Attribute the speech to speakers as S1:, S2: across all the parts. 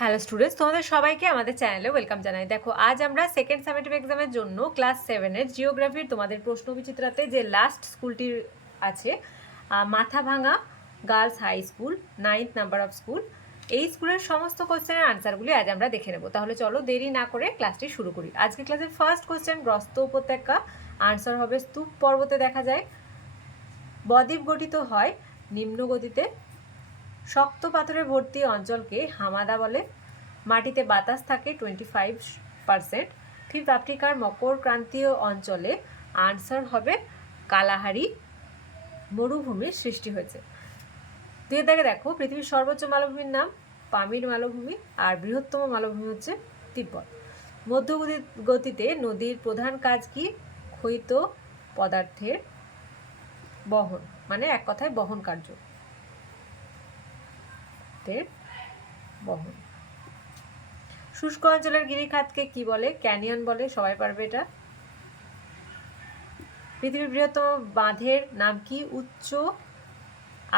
S1: Hello students তোমাদের সবাইকে আমাদের চ্যানেলে ওয়েলকাম জানাই। দেখো, আজ আমরা সেকেন্ড সেমেটিভ এক্সামের জন্য ক্লাস সেভেনের জিওগ্রাফির তোমাদের প্রশ্ন বিচিত্রাতে যে লাস্ট স্কুলটির আছে Mathabhanga girls high school ninth number of school এই স্কুলের সমস্ত কোশ্চেনের আনসারগুলি আজ আমরা দেখে নেব। তাহলে চলো দেরি না করে ক্লাসটি শুরু করি। আজকে ক্লাসের ফার্স্ট কোশ্চেন গ্রস্ত উপত্যকা। আনসার হবে স্তূপ পর্বতে দেখা যায়। বদ্বীপ গঠিত হয় নিম্ন গতিতে শক্ত পাথরে ভর্তি অঞ্চলকে হামাদা বলে। মাটিতে বাতাস থাকে টোয়েন্টি ফাইভ পারসেন্ট ফিফথ আফ্রিকার মকর ক্রান্তীয় অঞ্চলে আনসার হবে কালাহারি মরুভূমির সৃষ্টি হয়েছে। দুই দেখে দেখো, পৃথিবীর সর্বোচ্চ মালভূমির নাম পামির মালভূমি আর বৃহত্তম মালভূমি হচ্ছে তিব্বত। মধ্যগতি গতিতে নদীর প্রধান কাজ কি? ক্ষয়িত পদার্থের বহন মানে এক কথায় বহন কার্য পদার্থের বহন। শুষ্ক অঞ্চলের গিরিখাতকে কি বলে? ক্যানিয়ন বলে, সবাই পারবে এটা? পৃথিবীর বৃহত্তম বাঁধের নাম কি? উচ্চ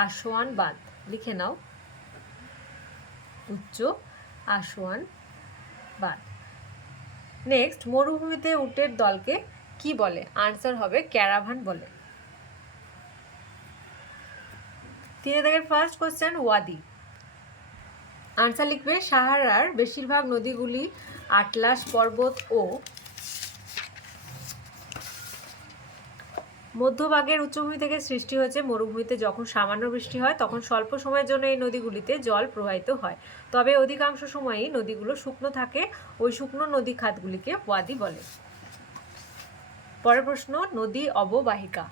S1: আসোয়ান বাঁধ। লিখে নাও। উচ্চ আসোয়ান বাঁধ। নেক্সট মরুভূমিতে উটের দলকে কি বলে? আনসার হবে ক্যারাভান বলে। তিনে দাগের ফার্স্ট কোশ্চেন ওয়াদি। আনসার লিখবে সাহারার বেশিরভাগ নদীগুলি আটলাস পর্বত ও মধ্যভাগের উচ্চভূমি থেকে সৃষ্টি হয়েছে মরুভূমিতে। যখন সামান্য বৃষ্টি হয়, তখন স্বল্প সময়ের জন্য এই নদীগুলিতে জল প্রবাহিত হয়। তবে অধিকাংশ সময়ই নদীগুলো শুকনো থাকে, ওই শুকনো নদী খাতগুলিকে ওয়াদি বলে। পরের প্রশ্ন, নদী অববাহিকা।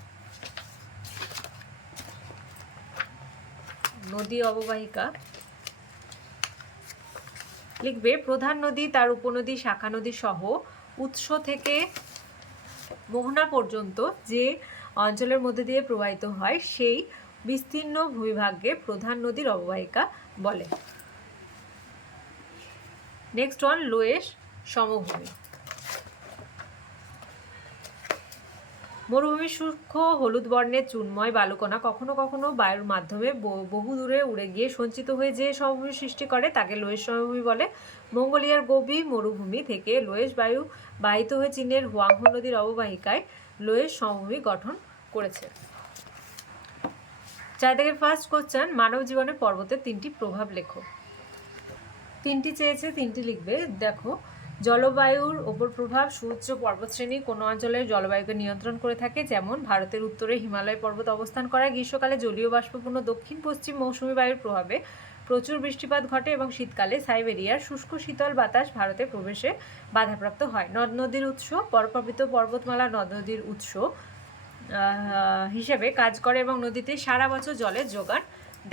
S1: নদী অববাহিকা। লিখবে, প্রধান নদী, তার উপনদী, শাখা নদী সহ উৎস থেকে মোহনা পর্যন্ত যে অঞ্চলের মধ্যে দিয়ে প্রবাহিত হয়, সেই বিস্তীর্ণ ভূমিভাগকে প্রধান নদীর অববাহিকা বলে। নেক্সট ওয়ান লোয়েস সমভূমি। মরুভূমির সূক্ষ্ম হলুদ বর্ণের চুনময় বালুকণা কখনো কখনো বায়ুর মাধ্যমে বহু দূরে উড়ে গিয়ে সঞ্চিত হয়ে যে সমভূমি সৃষ্টি করে, তাকে লোয়েস সমভূমি বলে। মঙ্গোলিয়ার গোবি মরুভূমি থেকে লোয়েস বায়ু বাহিত হয়ে চীনের হুয়াংহো নদীর অববাহিকায় লোয়েস সমভূমি গঠন করেছে। চার থেকে ফার্স্ট কোশ্চেন মানব জীবনে পর্বতের তিনটি প্রভাব লেখো। তিনটি চেয়েছে, তিনটি লিখবে। দেখো জলবায়ুর ওপর প্রভাব সুউচ্চ পর্বতশ্রেণী কোনো অঞ্চলের জলবায়ুকে নিয়ন্ত্রণ করে থাকে, যেমন ভারতের উত্তরে হিমালয় পর্বত অবস্থান করায় গ্রীষ্মকালে জলীয় বাষ্পপূর্ণ দক্ষিণ পশ্চিম মৌসুমী বায়ুর প্রভাবে প্রচুর বৃষ্টিপাত ঘটে এবং শীতকালে সাইবেরিয়ার শুষ্ক শীতল বাতাস ভারতে প্রবেশে বাধাপ্রাপ্ত হয়। নদ নদীর উৎস বরফাবৃত পর্বতমালা নদ নদীর উৎস হিসেবে কাজ করে এবং নদীতে সারা বছর জলের যোগান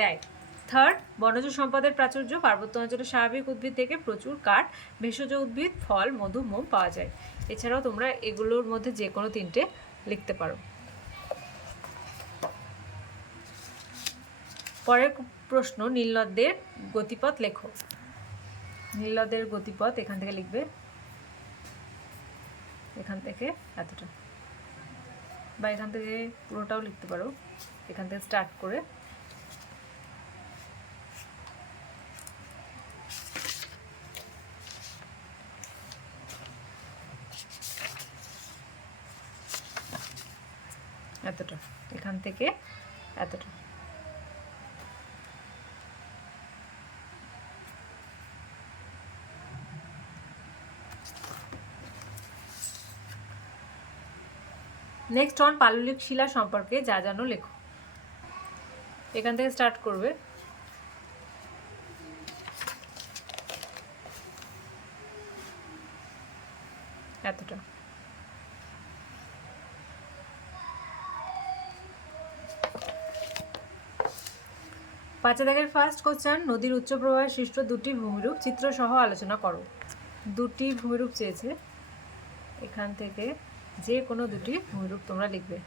S1: দেয়। থার্ড বনজ সম্পদের প্রাচুর্য, পার্বত্য অঞ্চলের স্বাভাবিক উদ্ভিদ থেকে প্রচুর কাঠ, ভেষজ উদ্ভিদ, ফল, মধু, মোম পাওয়া যায়। এছাড়াও তোমরা এগুলোর মধ্যে যে কোনো তিনটে লিখতে পারো। পরের প্রশ্ন, নীলনদের গতিপথ লেখো। নীলনদের গতিপথ এখান থেকে লিখবে। এখান থেকে এতটা। বা এখান থেকে পুরোটাও লিখতে পারো। এখান থেকে স্টার্ট করে এতটা এখান থেকে এতটা। নেক্সট অন পাললিক শিলা সম্পর্কে যা জানো লেখো। এখান থেকে স্টার্ট করবে। এতটা। পাঁচে ফার্স্ট কোশ্চেন নদীর উচ্চ প্রবাহে সৃষ্ট দুটি ভূমিরূপ চিত্র সহ আলোচনা করো। দুটি ভূমিরূপ চেয়েছে। এখান থেকে যে কোনো দুটি ভূমিরূপ তোমরা লিখবে।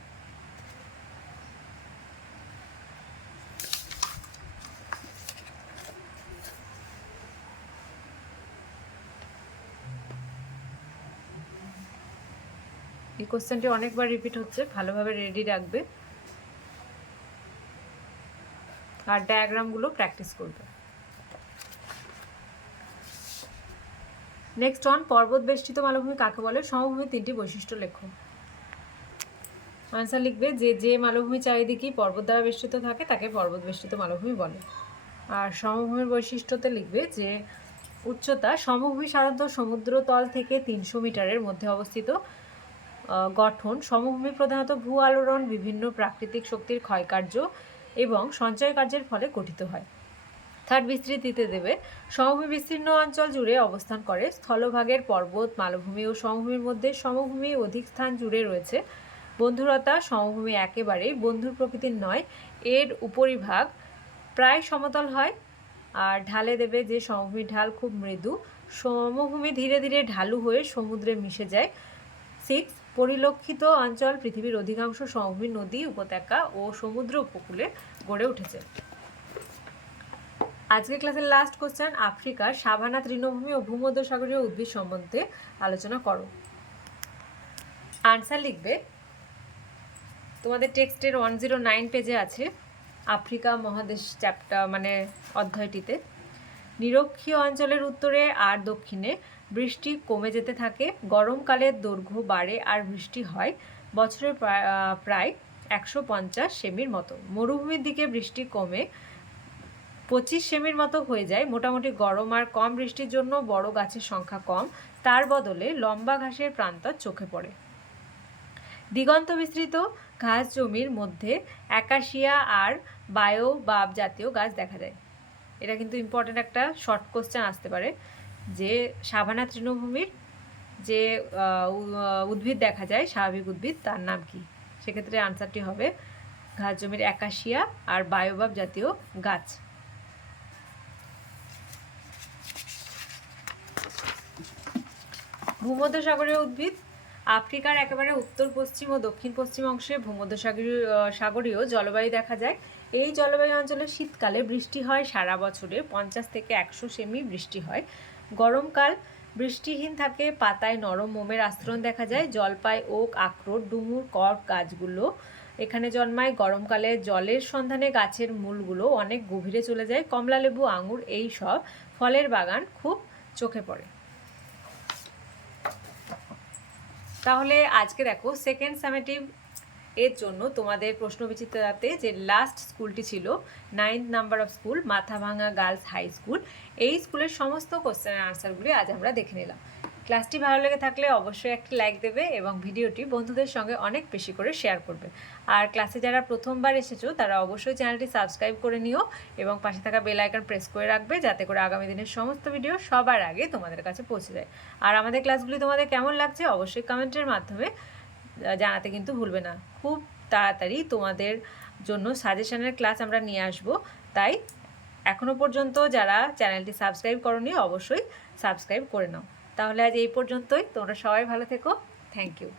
S1: এই কোশ্চেনটি অনেকবার রিপিট হচ্ছে, ভালোভাবে রেডি রাখবে। আর ডায়াগ্রামগুলো প্র্যাকটিস করবে। নেক্সট ওয়ান পর্বত বেষ্টিত মালভূমি কাকে বলে? সমভূমির তিনটি বৈশিষ্ট্য লেখো। আনসার লিখবে যে যে মালভূমি চারিদিকেই পর্বত দ্বারা বেষ্টিত থাকে, তাকে পর্বত বেষ্টিত মালভূমি বলে। আর সমভূমির বৈশিষ্ট্যতে লিখবে যে, উচ্চতা সমভূমি সাধারণত সমুদ্রতল থেকে তিনশো মিটারের মধ্যে অবস্থিত। গঠন, সমভূমি প্রধানত ভূ আলোড়ন, বিভিন্ন প্রাকৃতিক শক্তির ক্ষয়কার্য এবং সঞ্চয় কার্যের ফলে গঠিত হয়। থার্ড বিস্তৃতিতে দেবে, সমভূমি বিস্তীর্ণ অঞ্চল জুড়ে অবস্থান করে, স্থলভাগের পর্বত, মালভূমি ও সমভূমির মধ্যে সমভূমি অধিক স্থান জুড়ে রয়েছে। বন্ধুরতা সমভূমি একেবারেই বন্ধুর প্রকৃতির নয়, এর উপরিভাগ প্রায় সমতল হয়। আর ঢালে দেবে যে সমভূমির ঢাল খুব মৃদু, সমভূমি ধীরে ধীরে ঢালু হয়ে সমুদ্রে মিশে যায়। সিক্স, পরিলক্ষিত অঞ্চল পৃথিবীর অধিকাংশ সমভূমি নদী, উপত্যকা ও সমুদ্র উপকূলে গড়ে উঠেছে। আজকের ক্লাসের লাস্ট কোশ্চেন আফ্রিকার সাভানা তৃণভূমি ও ভূমধ্যসাগরীয় উদ্ভিদ সম্বন্ধে আলোচনা করো। আনসার লিখবে, তোমাদের টেক্সটের ওয়ান জিরো নাইন পেজে আছে, আফ্রিকা মহাদেশ চ্যাপ্টার মানে অধ্যায়টিতে। নিরক্ষীয় অঞ্চলের উত্তরে আর দক্ষিণে বৃষ্টি কমে যেতে থাকে গরমকালের দৈর্ঘ্য বাড়ে আর বৃষ্টি হয়। বছরের প্রায় একশো পঞ্চাশ সেমির মতো। মরুভূমির দিকে বৃষ্টি কমে পঁচিশ সেমির মতো হয়ে যায়। মোটামুটি গরম আর কম বৃষ্টির জন্য বড় গাছের সংখ্যা কম। তার বদলে লম্বা ঘাসের প্রান্তর চোখে পড়ে। দিগন্ত বিস্তৃত ঘাস জমির মধ্যে অ্যাকাশিয়া আর বায়োবাব জাতীয় গাছ দেখা যায়। এটা কিন্তু ইম্পর্টেন্ট একটা শর্ট কোশ্চেন আসতে পারে। যে সাভানা তৃণভূমির যে উদ্ভিদ দেখা যায়, স্বাভাবিক উদ্ভিদ, তার নাম কি? সেক্ষেত্রে আনসারটি হবে ঘাস জমির অ্যাকাশিয়া আর বায়োবাব জাতীয় গাছ। ভূমধ্যসাগরীয় উদ্ভিদ, আফ্রিকার একেবারে উত্তর, পশ্চিম ও দক্ষিণ পশ্চিম অংশে ভূমধ্যসাগরীয় সাগরীয় জলবায়ু দেখা যায়। এই জলবায়ু অঞ্চলে শীতকালে বৃষ্টি হয় সারা বছরে পঞ্চাশ থেকে একশো সেমি বৃষ্টি হয়। গরমকাল বৃষ্টিহীন থাকে, পাতায় নরম মোমের আস্তরণ দেখা যায়, জলপাই, ওক, আখরোট, ডুমুর, কর্ক গাছগুলো এখানে জন্মায়। গরমকালে জলের সন্ধানে গাছের মূলগুলো অনেক গভীরে চলে যায়। কমলালেবু আঙুর, এই সব ফলের বাগান খুব চোখে পড়ে। তাহলে আজকে দেখো সেকেন্ড সামেটিভ এর জন্য তোমাদের প্রশ্ন বিচিত্রাতে যে লাস্ট স্কুলটি ছিল ninth number of school Mathabhanga girls high school এই স্কুলের সমস্ত কোশ্চেনের আনসারগুলি আজ আমরা দেখে নিলাম। ক্লাসটি ভালো লেগে থাকলে অবশ্যই একটি লাইক দেবে এবং ভিডিওটি বন্ধুদের সঙ্গে অনেক বেশি করে শেয়ার করবে। আর ক্লাসে যারা প্রথমবার এসেছ, তারা অবশ্যই চ্যানেলটি সাবস্ক্রাইব করে নিও এবং পাশে থাকা বেল আইকন প্রেস করে রাখবে যাতে করে আগামী দিনের সমস্ত ভিডিও সবার আগে তোমাদের কাছে পৌঁছে যায়। আর আমাদের ক্লাসগুলি তোমাদের কেমন লাগছে, অবশ্যই কমেন্টের মাধ্যমে জানাতে কিন্তু ভুলবে না। খুব তাড়াতাড়ি তোমাদের জন্য সাজেশনের ক্লাস আমরা নিয়ে আসব। তাই এখনও পর্যন্ত যারা চ্যানেলটি সাবস্ক্রাইব করনি, অবশ্যই সাবস্ক্রাইব করে নাও। তাহলে আজ এই পর্যন্তই। তোমরা সবাই ভালো থেকো। Thank you